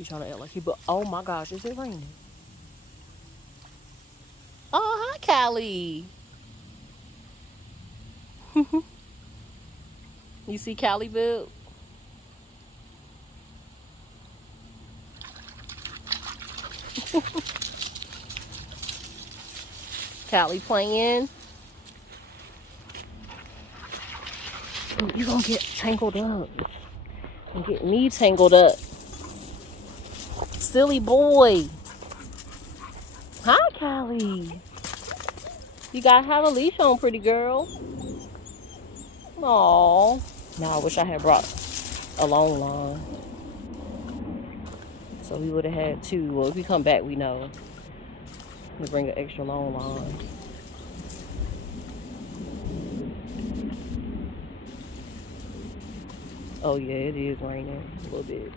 He trying to act like he, but oh my gosh, is it raining? Oh, hi, Callie. You see Callie, boo? Callie playing. Ooh, you gonna get tangled up. And get me tangled up. Silly boy. Hi, Callie. You gotta have a leash on, pretty girl. Aww. Now I wish I had brought a long line. So we would have had two. Well, if we come back, we know. We bring an extra long line. Oh yeah, it is raining a little bit.